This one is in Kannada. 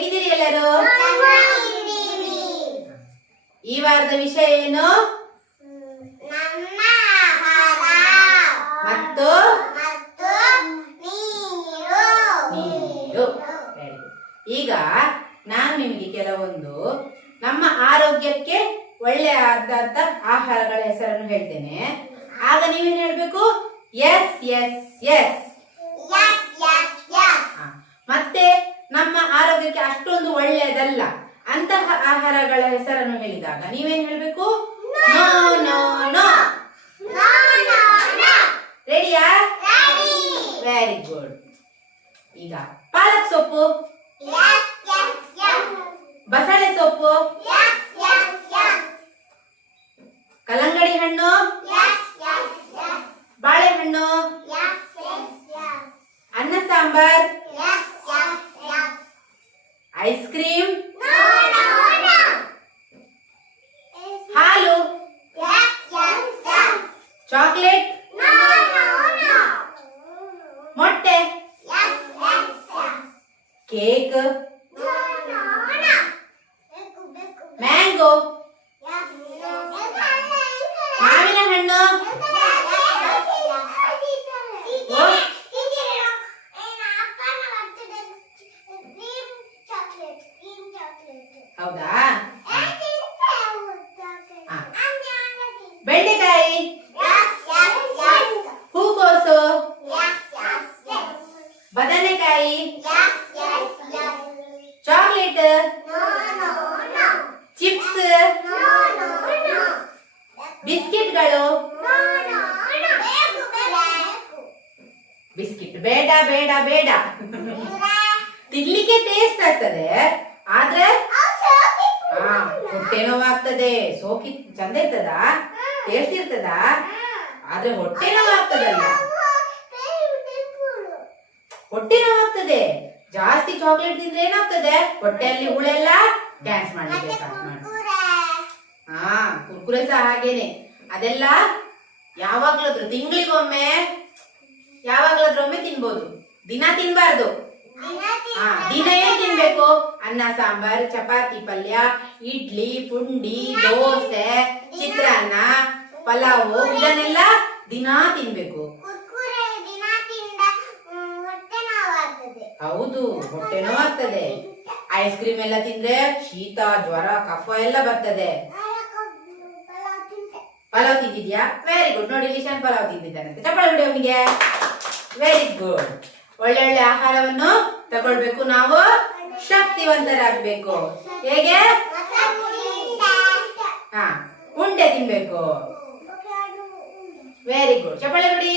ಹೇಗಿದ್ದೀರಿ ಎಲ್ಲರೂ? ಈ ವಾರದ ವಿಷಯ ಏನು? ಮತ್ತು ನೀರು. ಈಗ ನಾನು ನಿಮಗೆ ಕೆಲವೊಂದು ನಮ್ಮ ಆರೋಗ್ಯಕ್ಕೆ ಒಳ್ಳೆಯಾದಂತ ಆಹಾರಗಳ ಹೆಸರನ್ನು ಹೇಳ್ತೇನೆ. ಆಗ ನೀವೇನು ಹೇಳ್ಬೇಕು? Yes yes yes. ಮತ್ತೆ ನಮ್ಮ ಆರೋಗ್ಯಕ್ಕೆ ಅಷ್ಟೊಂದು ಒಳ್ಳೆಯದಲ್ಲ ಅಂತಹ ಆಹಾರಗಳ ಹೆಸರನ್ನು ಹೇಳಿದಾಗ ನೀವೇನ್ ಹೇಳ್ಬೇಕು? No no no. ರೆಡಿಯಾ? Very good. ಈಗ ಪಾಲಕ್ ಸೊಪ್ಪು, ಬಸಳೆ ಸೊಪ್ಪು, ಕಲ್ಲಂಗಡಿ ಹಣ್ಣು, ಬಾಳೆಹಣ್ಣು, ಅನ್ನ ಸಾಂಬಾರ್, ಐಸ್ ಕ್ರೀಮ್, ಹಾಲು, ಚಾಕ್ಲೇಟ್, ಮೊಟ್ಟೆ, ಕೇಕ್, ಮ್ಯಾಂಗೋ, ಮಾವಿನ ಹಣ್ಣು, ಹೌದಾ? ಬೆಂಡೆಕಾಯಿ, ಹೂಕೋಸು, ಬದನೆಕಾಯಿ, ಚಾಕ್ಲೇಟ್, ಚಿಪ್ಸ್, ಬಿಸ್ಕಿಟ್ಗಳು. ಬಿಸ್ಕಿಟ್ ಬೇಡ ಬೇಡ ಬೇಡ. ತಿನ್ಲಿಕ್ಕೆ ಟೇಸ್ಟ್ ಆಗ್ತದೆ, ಆದ್ರೆ ಹೊಟ್ಟೆ ನೋವಾಗ್ತದೆ. ಸೋಕಿ ಚಂದ ಇರ್ತದ, ಟೇಸ್ಟ್ ಇರ್ತದ, ಆದ್ರೆ ಹೊಟ್ಟೆ ನೋವಾಗ್ತದಲ್ಲ. ಹೊಟ್ಟೆ ನೋವಾಗ್ತದೆ. ಜಾಸ್ತಿ ಚಾಕ್ಲೇಟ್ ತಿಂದ್ರೆ ಏನಾಗ್ತದೆ? ಹೊಟ್ಟೆಯಲ್ಲಿ ಹುಳೆಲ್ಲ ಡ್ಯಾನ್ಸ್ ಮಾಡ್ಲಿಕ್ಕೆ ಸ್ಟಾರ್ಟ್ ಮಾಡಿ. ಕುರ್ಕುರೆ ಸಹ ಹಾಗೇನೆ. ಅದೆಲ್ಲ ಯಾವಾಗ್ಲಾದ್ರೂ ತಿಂಗಳಿಗೊಮ್ಮೆ, ಯಾವಾಗ್ಲಾದ್ರೊಮ್ಮೆ ತಿನ್ಬೋದು. ದಿನ ತಿನ್ಬಾರ್ದು. ದಿನ ಏನ್ ತಿನ್ಬೇಕು? ಅನ್ನ ಸಾಂಬಾರ್, ಚಪಾತಿ ಪಲ್ಯ, ಇಡ್ಲಿ, ಪುಂಡಿ, ದೋಸೆ, ಚಿತ್ರಾನ್ನ, ಪಲಾವು, ಇದನ್ನೆಲ್ಲ ದಿನ ತಿನ್ಬೇಕು. ಹೌದು, ಹೊಟ್ಟೆ ನೋವಾಗ್ತದೆ. ಐಸ್ ಕ್ರೀಮ್ ಎಲ್ಲ ತಿಂದ್ರೆ ಶೀತ, ಜ್ವರ, ಕಫ ಎಲ್ಲ ಬರ್ತದೆ. ಪಲಾವ್ ತಿಂದಿದ್ಯಾ? Very good. ನೋಡಿ, ಲಿಶಾನ್ ಪಲಾವ್ ತಿಂದಿದ್ದಾನಂತೆ. ಚಪ್ಪಾಳೆ ಹೊಡಿ ಅವನಿಗೆ. Very good. ಒಳ್ಳೆ ಒಳ್ಳೆ ಆಹಾರವನ್ನು ತಗೊಳ್ಬೇಕು. ನಾವು ಶಕ್ತಿವಂತರಾಗಬೇಕು. ಹೇಗೆ? ಉಂಡೆ ತಿನ್ಬೇಕು. Very good. ಚಪ್ಪಾಳೆ ಹೊಡಿ.